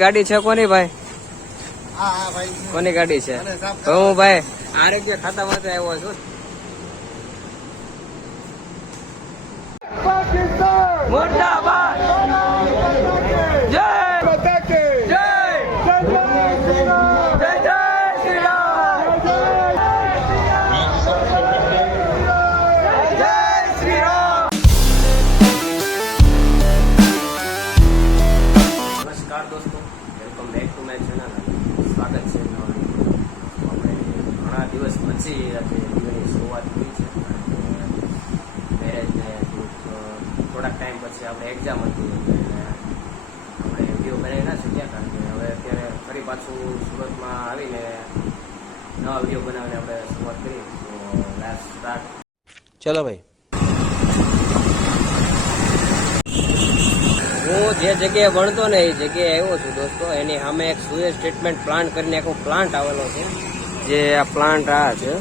ગાડી છે કોની ભાઈ? હા ભાઈ, કોની ગાડી છે? તો હું ભાઈ આરોગ્ય ખાતામાંથી આવ્યો છું. મુર્દાબાદ, જય માતા કી જય, જય શ્રી રામ, જય જય શ્રી રામ, જય શ્રી રામ. નમસ્કાર દોસ્તો, welcome back to my channel. સ્વાગત છે આપણે ઘણા દિવસ પછી આજે વિડીયોની શરૂઆત કરી છે. મેરેજને થોડાક ટાઈમ પછી આપણે એક્ઝામ હતી એટલે આપણે વિડીયો બનાવી ના શક્યા, કારણ કે હવે અત્યારે ફરી પાછું સુરતમાં આવીને નવા વિડીયો બનાવીને આપણે શરૂઆત કરી. તો લેટ્સ સ્ટાર્ટ. ચલો ભાઈ. હું જે જગ્યાએ ભણતો ને એ જગ્યાએ આવ્યો છું દોસ્તો. એની સામે એક સુએજ ટ્રીટમેન્ટ પ્લાન્ટ કરીને આખો પ્લાન્ટ આવેલો છે. જે આ પ્લાન્ટ આ છે,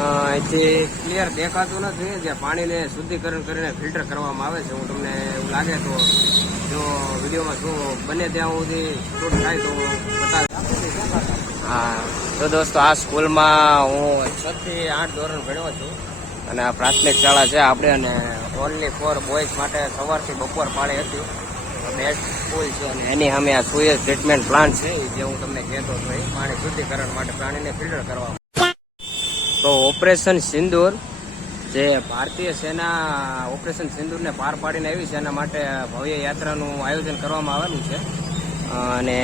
અહીંથી ક્લિયર દેખાતું નથી. જે પાણીને શુદ્ધિકરણ કરીને ફિલ્ટર કરવામાં આવે છે. હું તમને એવું લાગે તો જો વિડીયોમાં શું બને ત્યાં સુધી શૂટ થાય તો બતાવી. હા તો દોસ્તો, આ સ્કૂલમાં હું 6 થી 8 ધોરણ ભણ્યો છું અને આ પ્રાથમિક શાળા છે આપણે. અને ઓનલી ફોર બોયઝ માટે સવારથી બપોર પાળી હતી. બેસ્ટ સ્કૂલ છે અને એની સામે આ સુએજ ટ્રીટમેન્ટ પ્લાન્ટ છે જે હું તમને કહેતો હતો. એ પાણી શુદ્ધિકરણ માટે પાણીને ફિલ્ટર કરવા. તો ઓપરેશન સિંદૂર, જે ભારતીય સેના ઓપરેશન સિંદૂરને પાર પાડીને આવી છે, એના માટે ભવ્ય યાત્રાનું આયોજન કરવામાં આવેલું છે. અને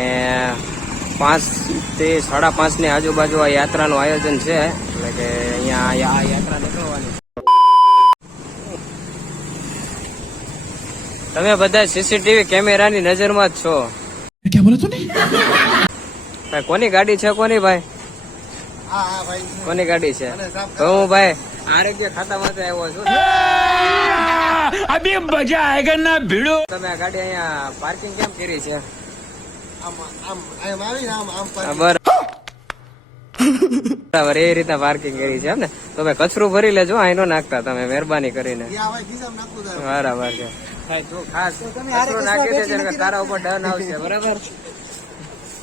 5 થી 5:30 ની આજુબાજુ આ યાત્રાનું આયોજન છે. એટલે કે અહીંયા આ યાત્રા નીકળવાની છે. તમે બધા સીસીટીવી કેમેરાની નજરમાં જ છો. ક્યાં બોલો તું? ભાઈ કોની ગાડી છે કોની ભાઈ? હા ભાઈ, કોની ગાડી છે? તો હું ભાઈ આરોગ્ય ખાતામાંથી આવ્યો છું. અભી મજા આયેગા ના ભીડો. તમે આ ગાડી અહીંયા પાર્કિંગ કેમ કરી છે? બરાબર, એ રીતના પાર્કિંગ કરી છે એમ ને. તો ભાઈ કચરું ભરી લેજો, અહીં નો નાખતા તમે, મહેરબાની કરીને. બરાબર છે. તું ખાસ કચરો નાખી દેજે, તારા ઉપર ડન આવશે. બરાબર,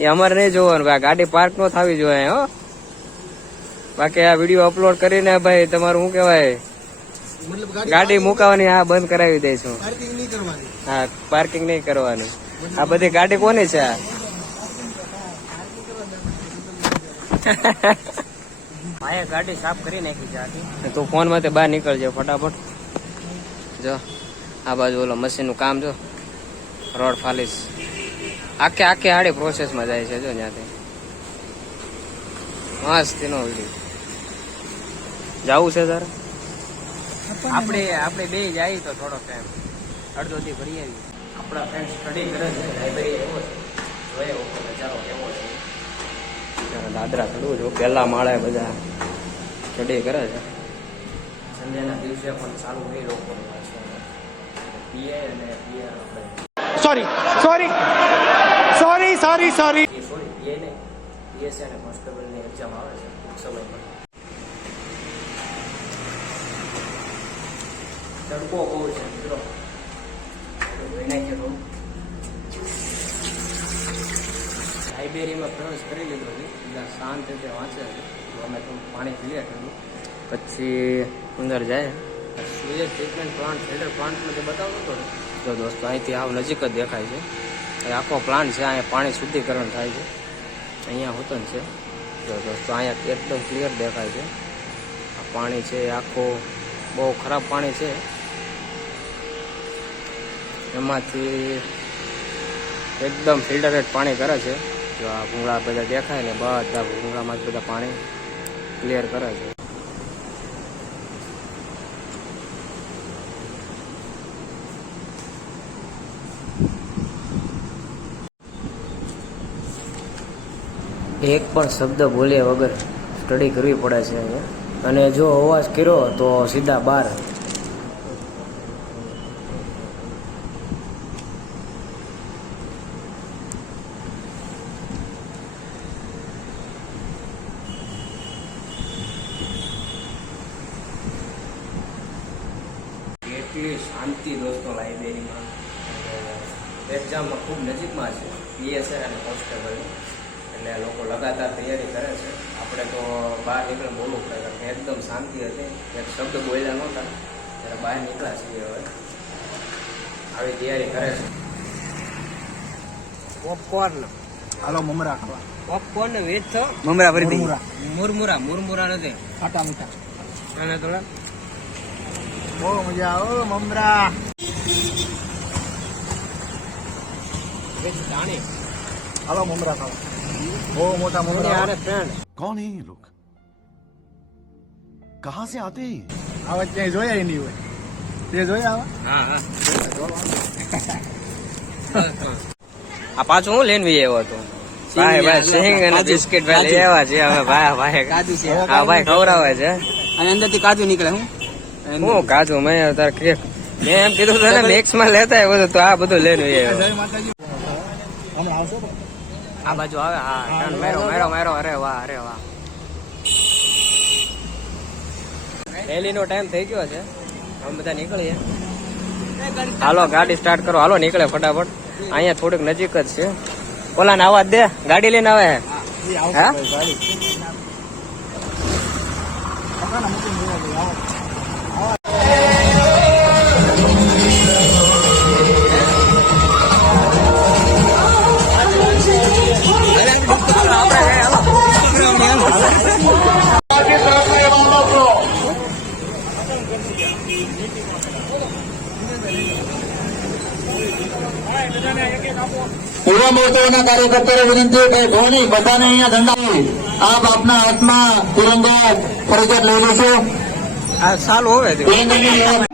એ અમારે નહીં જોવાનું. આ ગાડી પાર્ક નો થવી જોઈએ હો. બાકી આ વિડીયો અપલોડ કરીને ભાઈ તમારું શું કહેવાય, ગાડી મુકાવાની આ બંધ કરાવી દઈશું. હા, પાર્કિંગ નહીં કરવાની. આ બધી ગાડી કોની છે? ભાઈએ ગાડી સાફ કરી નાખી છે આખી. તું ફોન માંથી બહાર નીકળજો ફટાફટ. જો આ બાજુ ઓલો મશીન નું કામ, જો રોડ ફાલીશ આખે આડી પ્રોસેસમાં જાય છે. જો ત્યાંથી મસ્ત નો વિડીયો જવું છે તારે? આપણે બે જાય તો થોડો ટાઈમ અડધો દી ભરી આવી. આપણા ફ્રેન્ડ સ્ટડી કરે છે, લાઇબ્રેરી એવો છે. જોઈએ નજારો કેવો છે. દાદરા ચડવું છું, પહેલા માળે બધા સ્ટડી કરે છે. સંડેના દિવસે પણ ચાલુ હોય લોકો પીએ અને પીએ સોરી પીએ ને પીએસસી અને કોન્સ્ટેબલની એક્ઝામ આવે છે ટૂંક સમયમાં. તડકો બહુ છે મિત્રો. લાઇબ્રેરીમાં પ્રવેશ કરી લીધો છે. બધા શાંત રીતે વાંચે છે. અમે તો પાણી પીએ ઠંડુ, પછી અંદર જાય. સુએજ ટ્રીટમેન્ટ પ્લાન્ટ, ફિલ્ટર પ્લાન્ટમાં જે બતાવતો હતો ને, જો દોસ્તો અહીંથી આવ નજીક જ દેખાય છે. એ આખો પ્લાન્ટ છે. અહીંયા પાણી શુદ્ધિકરણ થાય છે. અહીંયા હોતન છે. જો દોસ્તો અહીંયા એકદમ ક્લિયર દેખાય છે. આ પાણી છે આખો બહુ ખરાબ પાણી છે. એમાંથી એકદમ ફિલ્ટરેટ પાણી કરે છે. જો આ ભૂંગળા બધા દેખાય ને, બધા ભૂંગળામાં જ બધા પાણી ક્લિયર કરે છે. એક પણ શબ્દ બોલ્યા વગર સ્ટડી કરવી પડે છે અહીંયા. અને જો અવાજ કર્યો તો સીધા બહાર. એટલી શાંતિ દોસ્તો લાઇબ્રેરીમાં. એક્ઝામમાં ખૂબ નજીકમાં છે. પીએસઆઈ અને કોન્સ્ટેબલ, એટલે લોકો લગાતાર તૈયારી કરે છે. આપણે તો બહાર નીકળે બોલવું પડે કારણ કે એકદમ શાંતિ હતી, એક શબ્દ બોલ્યા નહોતા, ત્યારે બહાર નીકળ્યા છીએ. હવે આવી તૈયારી કરે છે. પોપકોર્ન, હાલો મમરા ખાવા. પોપકોર્ન ને વેજ છો મમરા ભરી દઈ. મુરમુરા મુરમુરા નથી ખાટા મીઠા. અને થોડા બહુ મજા આવે મમરા. વેજ જાણી હાલો મમરા ખાવા. બહુ મોટા મમરા. અરે ફ્રેન્ડ कौन है ये लोग कहाँ से आते हैं ये? આવા ક્યાંય જોયા નહીં હોય. તે જોયા આવા? હા હા આ પાછું હું લઈને આવ્યો હતો ભાઈ ભાઈ સિંગ અને બિસ્કિટ ભાઈ લઈ આવ્યા છે હવે ભાઈ કાજુ છે હા ભાઈ ખવડાવે છે અને અંદર થી કાજુ નીકળે. હું કાજુ મેં તાર કેક મેં એમ કીધું તને મિક્સ માં લેતા આવ્યો તો આ બધું લઈને આવ્યો. જય માતાજી. હમણાં આવશો તો? આ બાજુ આવે હા ટર્ન મારો મારો મારો અરે વાહ રેલી નો ટાઈમ થઈ ગયો છે, અમે બધા નીકળીએ. હાલો ગાડી સ્ટાર્ટ કરો, હાલો નીકળે ફટાફટ. અહીંયા થોડીક નજીક જ છે. ઓલા ને આવાજ દે, ગાડી લઈને આવે. એ આવશે હા? ભાઈ, ગાડી. પકડો ને, મૂકીને જોવા દો. આવો. પૂરા મોરચાના કાર્યકર્તાઓ વિનંતી કે ધોની બધાને અહીંયા ઝંડા આપ આપના હાથમાં તિરંગો ફરજિયાત લઈ લેશો. આ સારું હોવે તે. તિરંગાની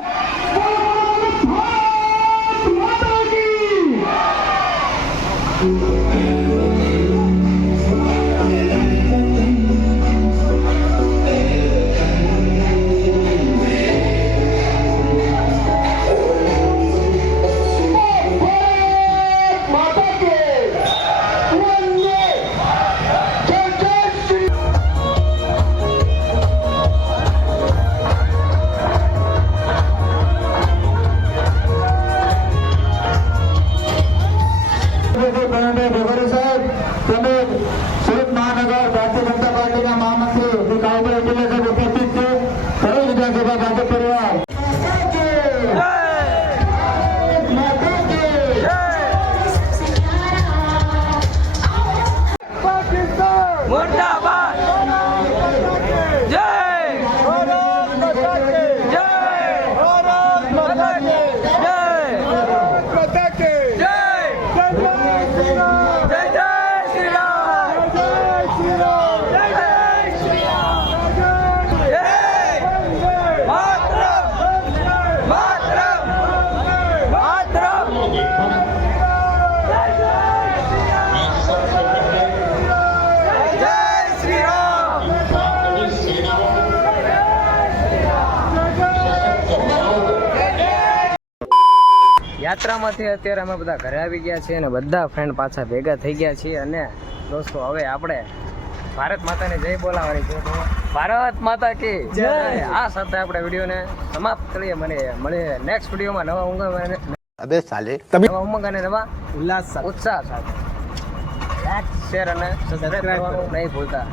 સાહેબ તમે સુરત મહાનગર ભારતીય જનતા પાર્ટીના મહામંત્રી શ્રી કાળુભાઈ પટેલ સાહેબ ઉપસ્થિત છે. સર્વ વિધાનસભા ભાજપ પરિવાર મુર્દાબાદ જય ભારત માતા કી જય ભારત માતા કી જય ભારત માતા કી જય જય શ્રી રામ જય જય શ્રી રામ જય શ્રી રામ જય જય શ્રી રામ જય માતરમ માતરમ માતરમ યાત્રામાંથી અત્યારે અમે બધા ઘરે આવી ગયા છીએ અને બધા ફ્રેન્ડ પાછા ભેગા થઈ ગયા છીએ. અને દોસ્તો હવે આપણે ભારત માતાને જય બોલાવવાની છે. તો ભારત માતા કી જય. આ સાથે આપણે વિડીયોને સમાપ્ત કરીએ. મળીએ નેક્સ્ટ વિડીયોમાં નવા ઉમંગ નવા ઉમંગ અને નવા ઉલ્લાસ સાથે. ઉત્સાહ સાથે. લાઈક શેર અને સબસ્ક્રાઇબ કરવાનું નહીં ભૂલતા.